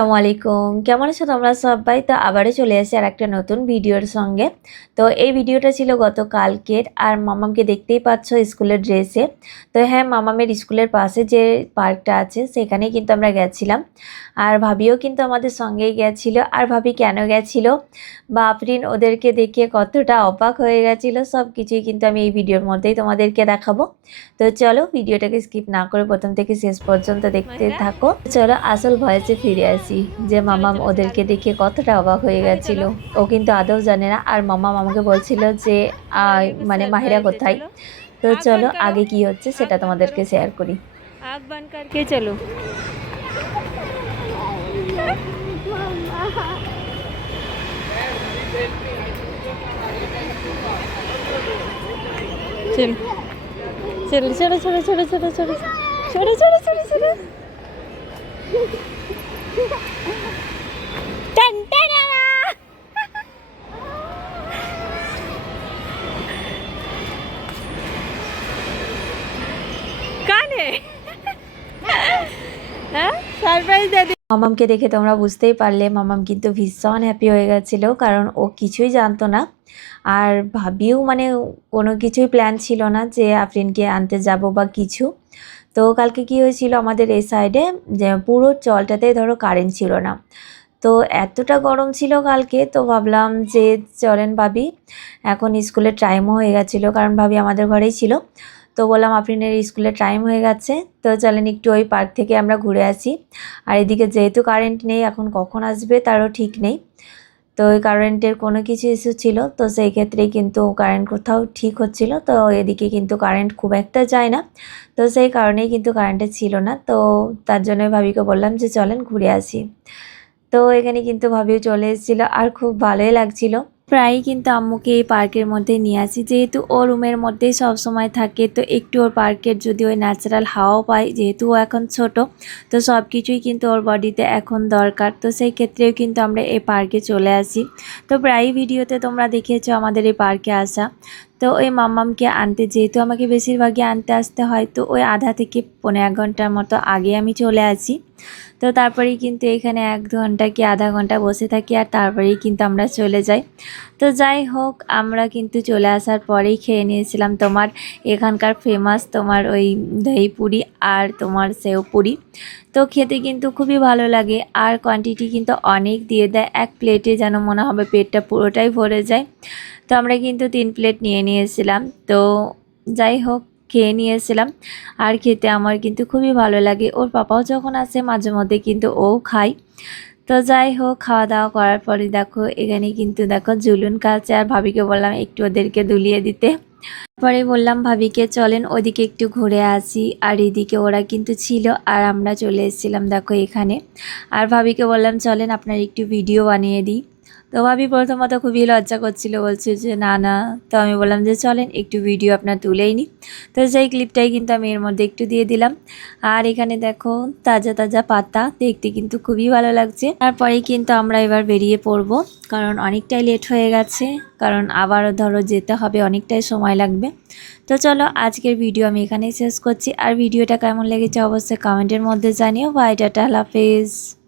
আসসালামু আলাইকুম, কেমন আছো তোমরা সবাই? তো আবারও চলে এসেছি আর একটা নতুন ভিডিওর সঙ্গে। তো এই ভিডিওটা ছিল গতকালকের, আর মামামকে দেখতেই পাচ্ছ স্কুলের ড্রেসে। তো হ্যাঁ, মামামের স্কুলের পাশে যে পার্কটা আছে সেখানেই কিন্তু আমরা গেছিলাম, আর ভাবিও কিন্তু আমাদের সঙ্গেই গেছিল। আর ভাবি কেন গেছিল বা আফরিন ওদেরকে দেখে কতটা অবাক হয়ে গেছিল, সব কিছুই কিন্তু আমি এই ভিডিওর মধ্যেই তোমাদেরকে দেখাবো। তো চলো ভিডিওটাকে স্কিপ না করে প্রথম থেকে শেষ পর্যন্ত দেখতে থাকো। চলো আসল ভয়েসে ফিরে আসি, যে মামাম ওদেরকে দেখে কতটা অবাক হয়ে গেছিল। ও কিন্তু আদৌ জানে না, আর মামাম আমাকে বলছিল যে মানে মাহিরা কোথায়। তো চলো আগে কি হচ্ছে সেটা তোমাদেরকে শেয়ার করি। आग बंद करके चलो। चल चल चलो चलो चलो चलो चलो चलो चलो चलो चलो टन टन कौन है? हाँ सरप्राइज दे दी। মামামকে দেখে তোমরা বুঝতেই পারলে মামাম কিন্তু ভীষণ হ্যাপি হয়ে গেছিলো, কারণ ও কিছুই জানতো না। আর ভাবিও মানে কোনো কিছুই প্ল্যান ছিল না যে আফরিনকে আনতে যাব বা কিছু। তো কালকে কি হয়েছিল, আমাদের এই সাইডে যে পুরো চলটাতেই ধরো কারেন্ট ছিল না। তো এতটা গরম ছিল কালকে, তো ভাবলাম যে চলেন ভাবি, এখন স্কুলের টাইমও হয়ে গেছিলো, কারণ ভাবি আমাদের ঘরেই ছিল। তো বললাম আফরিনের স্কুলের টাইম হয়ে গেছে, তো চলেন একটু ওই পার্ক থেকে আমরা ঘুরে আসি। আর এদিকে যেহেতু কারেন্ট নেই, এখন কখন আসবে তারও ঠিক নেই। তো ওই কারেন্টের কোনো কিছু ইস্যু ছিল, তো সেই ক্ষেত্রেই কিন্তু কারেন্ট কোথাও ঠিক হচ্ছিল। তো এদিকে কিন্তু কারেন্ট খুব একটা যায় না, তো সেই কারণেই কিন্তু কারেন্টটা ছিল না। তো তার জন্য ভাবিকে বললাম যে চলেন ঘুরে আসি। তো এখানে কিন্তু ভাবিও চলে এসেছিলো, আর খুব ভালোই লাগছিল। প্রায়ই কিন্তু আম্মুকে এই পার্কের মধ্যে নিয়ে আসি, যেহেতু ও রুমের মধ্যেই সব সময় থাকে। তো একটু ওর পার্কের যদি ওই ন্যাচারাল হাওয়া পায়, যেহেতু ও এখন ছোট, তো সব কিছুই কিন্তু ওর বডিতে এখন দরকার। তো সেই ক্ষেত্রেও কিন্তু আমরা এই পার্কে চলে আসি। তো প্রায়ই ভিডিওতে তোমরা দেখেছো আমাদের এই পার্কে আসা। তো ওই মাম্মামকে আনতে যেহেতু আমাকে বেশিরভাগই আনতে আসতে হয়, তো ওই আধা থেকে 1.5 ঘন্টার মতো আগে আমি চলে আসি। তো তারপরেই কিন্তু এখানে 1 ঘন্টা কি আধা ঘন্টা বসে থাকি, আর তারপরেই কিন্তু আমরা চলে যাই। তো যাই হোক, আমরা কিন্তু চলে আসার পরেই খেয়ে নিয়েছিলাম তোমার এখানকার ফেমাস তোমার ওই দহি পুরি আর তোমার সেও পুরি। তো খেতে কিন্তু খুবই ভালো লাগে, আর কোয়ান্টিটি কিন্তু অনেক দিয়ে দেয়। এক প্লেটে যেন মনে হবে পেটটা পুরোটাই ভরে যায়। তো আমরা কিন্তু 3 প্লেট নিয়ে নিয়েছিলাম। তো যাই হোক, খেয়ে নিয়েছিলাম। আর খেতে আমার কিন্তু খুবই ভালো লাগে। ওর পাপাও যখন আসে মাঝে মধ্যে কিন্তু ও খায়। তো যাই হোক, খাওয়া দাওয়া করার পরে দেখো এখানে কিন্তু দেখো জুলুন কাছে, আর ভাবিকে বললাম একটু ওদেরকে দুলিয়ে দিতে। পরে বললাম ভাবিকে চলেন ওদিকে একটু ঘুরে আসি, আর এদিকে ওরা কিন্তু ছিল, আর আমরা চলে এসেছিলাম দেখো এখানে। আর ভাবিকে বললাম চলেন আপনার একটু ভিডিও বানিয়ে দিই। তো ভাবি প্রথমত খুবই লজ্জা করছিল, বলছে যে না না। তো আমি বললাম যে চলেন একটু ভিডিও আপনার তুলেই নিই। তো সেই ক্লিপটাই কিন্তু আমি এর মধ্যে একটু দিয়ে দিলাম। আর এখানে দেখো তাজা তাজা পাতা, দেখতে কিন্তু খুবই ভালো লাগছে। তারপরেই কিন্তু আমরা এবার বেরিয়ে পড়বো, কারণ অনেকটাই লেট হয়ে গেছে, কারণ আবারও ধরো যেতে হবে, অনেকটাই সময় লাগবে। তো চলো আজকের ভিডিও আমি এখানেই শেষ করছি, আর ভিডিওটা কেমন লেগেছে অবশ্যই কমেন্টের মধ্যে জানিও। বাই, টাটা, আল্লাহ হাফেজ।